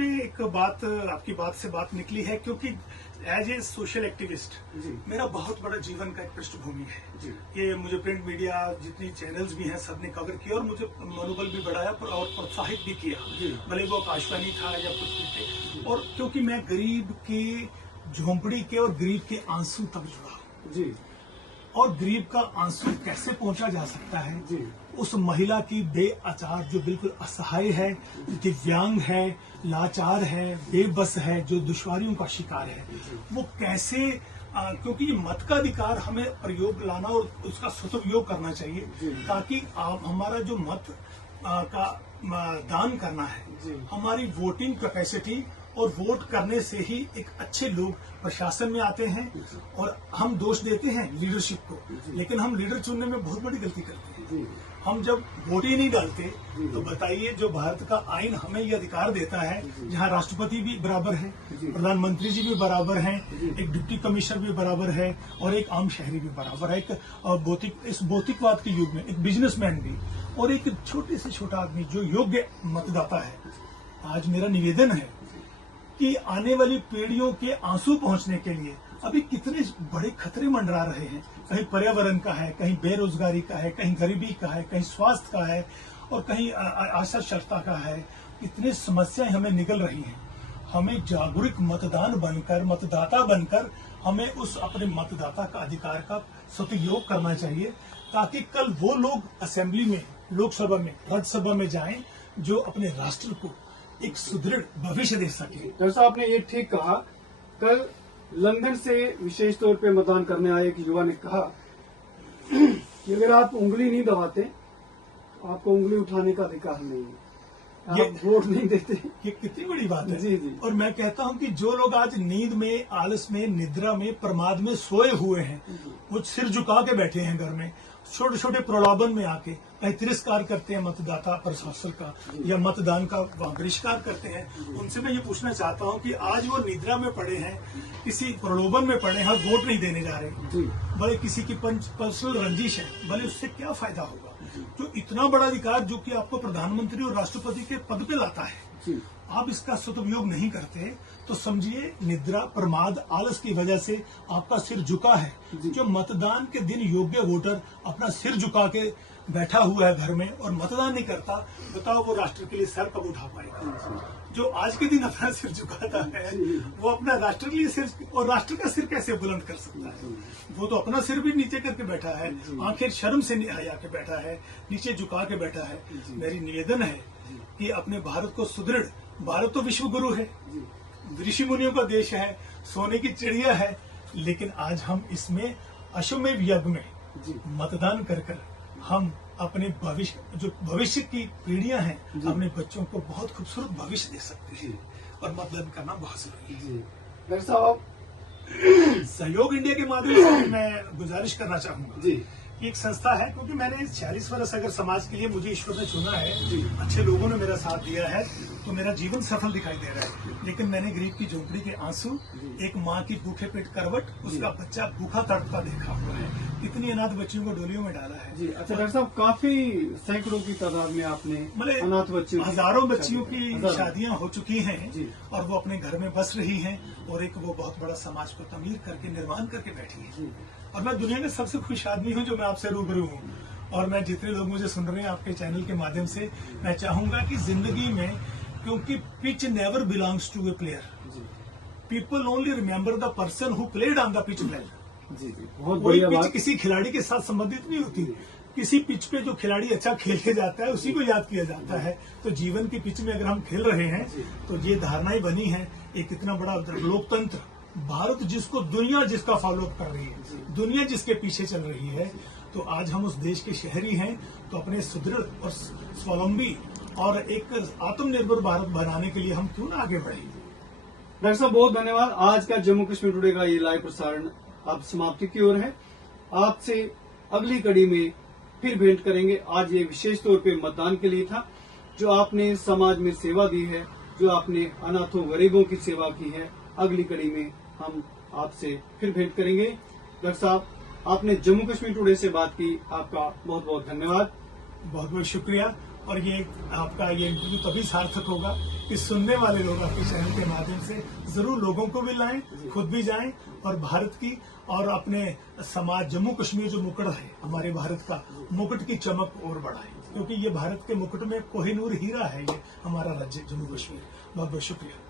में एक बात आपकी बात से बात निकली है, क्योंकि एज ए सोशल एक्टिविस्ट मेरा बहुत बड़ा जीवन का एक पृष्ठभूमि है। ये मुझे प्रिंट मीडिया जितनी चैनल्स भी हैं सबने कवर किया और मुझे मनोबल भी बढ़ाया और प्रोत्साहित भी किया, भले वो आकाशवाणी था या कुछ भी थे। और क्योंकि मैं गरीब के झोंपड़ी के और गरीब के आंसू तक जुड़ा और गरीब का आंसू कैसे पहुंचा जा सकता है, उस महिला की बेआचार जो बिल्कुल असहाय है, दिव्यांग है, लाचार है, बेबस है, जो दुश्वारियों का शिकार है, वो कैसे क्योंकि ये मत का अधिकार हमें प्रयोग लाना और उसका सदुपयोग करना चाहिए, ताकि हमारा जो मत का दान करना है, हमारी वोटिंग कैपेसिटी और वोट करने से ही एक अच्छे लोग प्रशासन में आते हैं। और हम दोष देते हैं लीडरशिप को, लेकिन हम लीडर चुनने में बहुत बड़ी गलती करते हैं। हम जब वोट ही नहीं डालते तो बताइए, जो भारत का आइन हमें ये अधिकार देता है, जहाँ राष्ट्रपति भी बराबर है, प्रधानमंत्री जी भी बराबर हैं, एक डिप्टी कमिश्नर भी बराबर है और एक आम शहरी भी बराबर है, एक इस भौतिकवाद के युग में एक बिजनेसमैन भी और एक छोटे से छोटा आदमी जो योग्य मतदाता है। आज मेरा निवेदन है कि आने वाली पीढ़ियों के आंसू पहुंचने के लिए अभी कितने बड़े खतरे मंडरा रहे हैं। कहीं पर्यावरण का है, कहीं बेरोजगारी का है, कहीं गरीबी का है, कहीं स्वास्थ्य का है और कहीं असाक्षरता का है। कितनी समस्याएं हमें निकल रही हैं। हमें जागरूक मतदाता बनकर हमें उस अपने मतदाता का अधिकार का सदुपयोग करना चाहिए, ताकि कल वो लोग असेंबली में, लोकसभा में, राज्यसभा में जाएं जो अपने राष्ट्र को एक सुदृढ़ भविष्य दे सके। डॉक्टर साहब, आपने ये ठीक कहा। कल लंदन से विशेष तौर पे मतदान करने आए एक युवा ने कहा कि अगर आप उंगली नहीं दबाते, आपको उंगली उठाने का अधिकार नहीं है, आप वोट नहीं देते। ये कितनी बड़ी बात है। जी। और मैं कहता हूं कि जो लोग आज नींद में, आलस में, निद्रा में, प्रमाद में सोए हुए हैं, वो सिर झुका के बैठे हैं घर में, छोटे छोटे प्रलोभन में आके कहीं तिरस्कार करते हैं मतदाता प्रशासन का या मतदान का बहिष्कार करते हैं। उनसे मैं ये पूछना चाहता हूं कि आज वो निद्रा में पड़े हैं, किसी प्रलोभन में पड़े हैं, वोट नहीं देने जा रहे, भले किसी की पर्सनल रंजिश है, भले उससे क्या फायदा होगा। जो इतना बड़ा अधिकार जो कि आपको प्रधानमंत्री और राष्ट्रपति के पद पे लाता है, आप इसका सदुपयोग नहीं करते तो समझिए निद्रा, प्रमाद, आलस की वजह से आपका सिर झुका है। जो मतदान के दिन योग्य वोटर अपना सिर झुका के बैठा हुआ है घर में और मतदान नहीं करता, बताओ वो राष्ट्र के लिए सर कब उठा पाएगा। जो आज के दिन अपना सिर झुकाता है, वो अपना राष्ट्र के लिए सिर, और राष्ट्र का सिर कैसे बुलंद कर सकता है। वो तो अपना सिर भी नीचे करके बैठा है, आंखें शर्म से आया के बैठा है, नीचे झुका के बैठा है। मेरी निवेदन है कि अपने भारत को सुदृढ़, भारत तो विश्व गुरु है, ऋषि मुनियों का देश है, सोने की चिड़िया है, लेकिन आज हम इसमें अश्वमेध यज्ञ में मतदान कर हम अपने भविष्य की पीढ़ियां हैं, अपने बच्चों को बहुत खूबसूरत भविष्य दे सकते हैं और मतदान करना बहुत जरूरी है। डॉक्टर साहब, सहयोग इंडिया के माध्यम से मैं गुजारिश करना चाहूंगा। एक संस्था है, क्योंकि मैंने 46 वर्ष अगर समाज के लिए मुझे ईश्वर ने चुना है, अच्छे लोगों ने मेरा साथ दिया है, तो मेरा जीवन सफल दिखाई दे रहा है। लेकिन मैंने गरीब की झोंपड़ी के आंसू, एक माँ की भूखे पेट करवट, उसका बच्चा भूखा तड़पता देखा हुआ है, कितनी अनाथ बच्चियों को डोलियों में डाला है। अच्छा डॉक्टर साहब, काफी सैकड़ों की तादाद में आपने अनाथ बच्चियों, हजारों बच्चियों की शादियां हो चुकी हैं और वो अपने घर में बस रही हैं और एक वो बहुत बड़ा समाज को तमीर करके, निर्माण करके बैठी है। और मैं दुनिया में सबसे खुश आदमी हूँ जो मैं आपसे रूबरू हूँ। और मैं जितने लोग मुझे सुन रहे हैं आपके चैनल के माध्यम से, मैं चाहूंगा कि जिंदगी में, क्योंकि pitch never belongs to a player, people only remember the person who played on the pitch well. कोई पिच किसी खिलाड़ी के साथ संबंधित नहीं होती। किसी पिच पे जो खिलाड़ी अच्छा खेल के जाता है उसी को याद किया जाता है। तो जीवन की पिच में अगर हम खेल रहे हैं तो ये धारणाएं बनी है, एक इतना बड़ा लोकतंत्र भारत जिसको दुनिया जिसका फॉलोअप कर रही है, दुनिया जिसके पीछे चल रही है, तो आज हम उस देश के शहरी हैं, तो अपने सुदृढ़ और स्वावलंबी और एक आत्मनिर्भर भारत बनाने के लिए हम क्यों ना आगे बढ़ेंगे। डॉक्टर साहब, बहुत धन्यवाद। आज का जम्मू कश्मीर टुडे का ये लाइव प्रसारण अब समाप्ति की ओर है। आपसे अगली कड़ी में फिर भेंट करेंगे। आज ये विशेष तौर पे मतदान के लिए था। जो आपने समाज में सेवा दी है, जो आपने अनाथों गरीबों की सेवा की है, अगली कड़ी में हम आपसे फिर भेंट करेंगे। डॉक्टर साहब, आपने जम्मू कश्मीर टुडे से बात की, आपका बहुत बहुत धन्यवाद। बहुत बहुत शुक्रिया। और ये आपका ये इंटरव्यू तभी सार्थक होगा कि सुनने वाले लोग आपके चैनल के माध्यम से जरूर लोगों को भी लाएं, खुद भी जाएं और भारत की और अपने समाज जम्मू कश्मीर जो मुकुट है हमारे भारत का, मुकुट की चमक और बढ़ाएं, क्योंकि ये भारत के मुकुट में कोहिनूर हीरा है ये हमारा राज्य जम्मू कश्मीर। बहुत बहुत शुक्रिया।